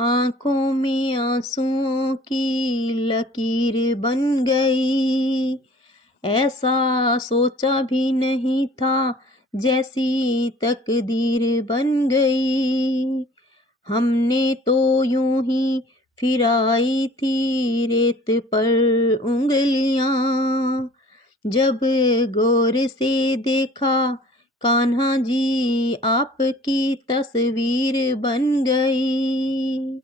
आँखों में आँसुओं की लकीर बन गई। ऐसा सोचा भी नहीं था, जैसी तकदीर बन गई। हमने तो यूं ही फिराई थी रेत पर उंगलियां, जब गौर से देखा कान्हा जी आपकी तस्वीर बन गई।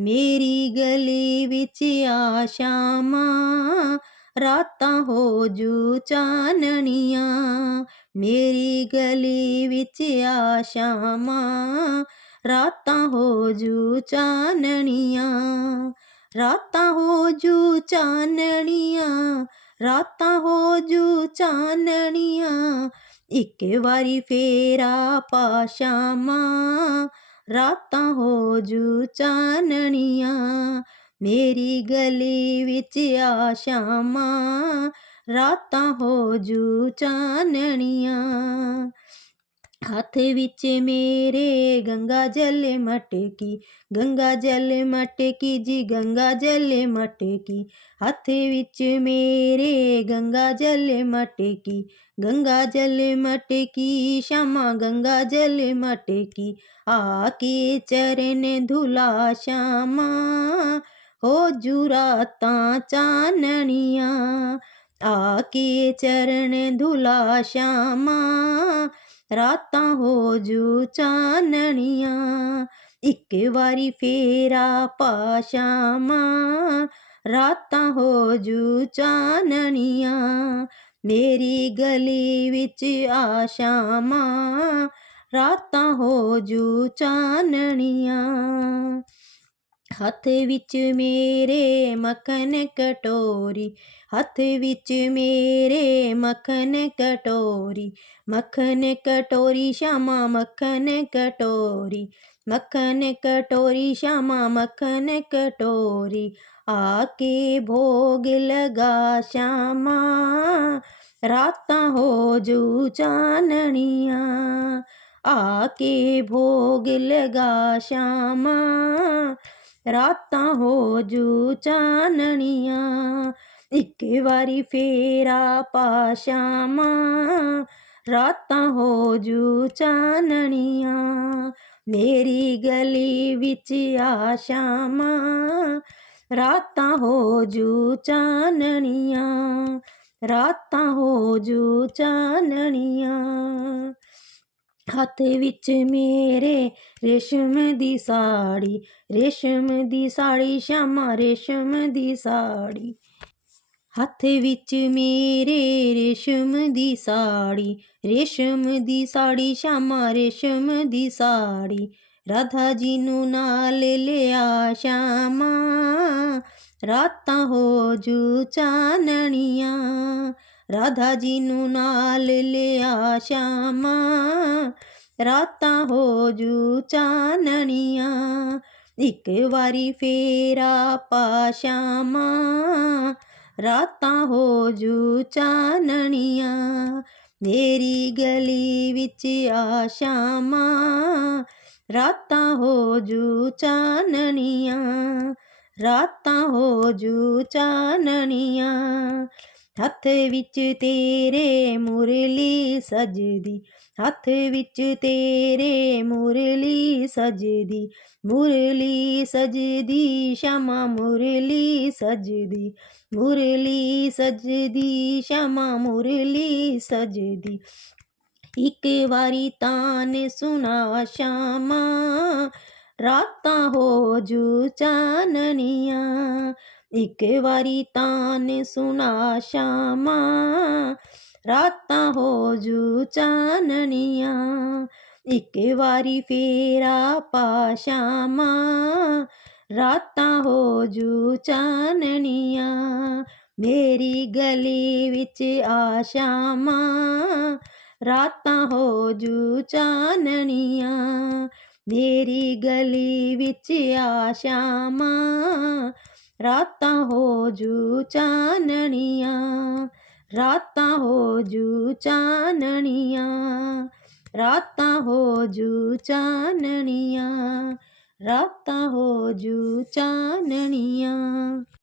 मेरी गली विच आशामां रातां हो जू चाननियां। मेरी गली विच आशामां रातां हो जू चाननियां। रातां हो जू चाननियां, रातां हो जू चाननियां। इक वारी फेरा पा शामां रातां हो जू चाननियां। मेरी गली विच आशामां रातां हो जू चाननियां। हथ विच मेरे गंगा जल मटकी, गंगा जल मटकी जी गंगा जल मटकी। हथ विच मेरे गंगा जल मटकी, गंगा जल मटकी श्यामा गंगा जल मटकी। आके चरण धुला श्यामा हो जू रातां चाननियां। आके चरण धुला श्यामा रातां हो जू चाननियां। इक वारी फेरा पा शामां रातां हो जू चाननियां। मेरी गली विच आशामां रातां हो जू चाननियां। हथ विच मेरे मक्खन कटोरी, हथ विच मेरे मक्खन कटोरी। मक्खन कटोरी श्यामा मक्खन कटोरी, मक्खन कटोरी श्यामा मक्खन कटोरी। आके भोग लगा श्यामा रातां हो जू चाननियां। आके भोग लगा श्यामा रातां हो जू चाननियां। इक वारी फेरा पा शामां रातां हो जू चाननियां। मेरी गली विच आशामां रातां हो जू चाननियां। रातां हो जू चाननियां। हथ विच मेरे रेशम दी साड़ी, रेशम दी साड़ी श्यामा रेशम दी साड़ी। हथ विच मेरे रेशम दी साड़ी, रेशम दी साड़ी श्यामा रेशम दी साड़ी। राधा जी नू नाल लिया श्यामा रातां हो जू चाननियां। राधा जी नू नाल लिया श्यामा रातां हो जू चाननियां। इक वारी फेरा पा शामां रातां हो जू चाननियां। मेरी गली विच आशामां रातां हो जू चाननियां। रातां हो जू चाननियां। हथ विच तेरे मुरली सजदी, हथ विच तेरे मुरली सजदी। मुरली सजदी श्यामा मुरली सजदी, मुरली सजदी श्यामा मुरली सजदी। इक वारी तान सुना श्यामा रातां हो जू चाननियां। इक वारी तान सुना श्यामा रातां हो जू चाननियां। इक वारी फेरा पा शामां रातां हो जू चाननियां। मेरी गली विच आशामां रातां हो जू चाननियां। मेरी गली विच आशामां रातां हो जू चाननियां। रातां हो जू चाननियां। रातां हो जू चाननियां। ਰਾਤਾਂ ਹੋ ਜੂ ਚਾਨਣੀਆਂ।